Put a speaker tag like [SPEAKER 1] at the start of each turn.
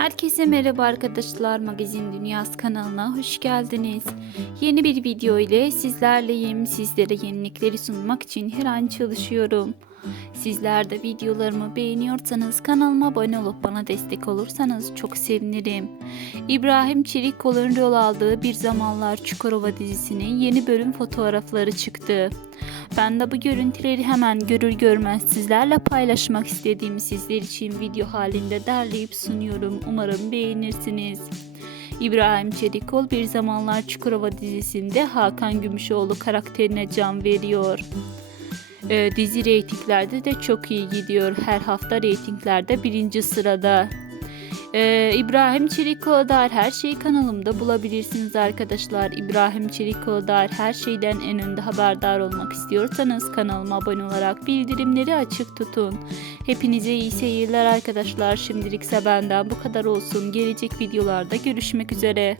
[SPEAKER 1] Herkese merhaba arkadaşlar. Magazin Dünyası kanalına hoş geldiniz. Yeni bir video ile sizlerleyim. Sizlere yenilikleri sunmak için her an çalışıyorum. Sizler de videolarımı beğeniyorsanız kanalıma abone olup bana destek olursanız çok sevinirim. İbrahim Çelikkol'un rol aldığı Bir Zamanlar Çukurova dizisinin yeni bölüm fotoğrafları çıktı. Ben de bu görüntüleri hemen görür görmez sizlerle paylaşmak istediğim sizler için video halinde derleyip sunuyorum. Umarım beğenirsiniz. İbrahim Çelikkol Bir Zamanlar Çukurova dizisinde Hakan Gümüşoğlu karakterine can veriyor. Ee, dizi reytinglerde de çok iyi gidiyor. Her hafta reytinglerde birinci sırada. Ee, İbrahim Çelikoğlu'na dair her şeyi kanalımda bulabilirsiniz arkadaşlar. İbrahim Çelikoğlu'na dair her şeyden en önde haberdar olmak istiyorsanız kanalıma abone olarak bildirimleri açık tutun. Hepinize iyi seyirler arkadaşlar. Şimdilikse benden bu kadar olsun. Gelecek videolarda görüşmek üzere.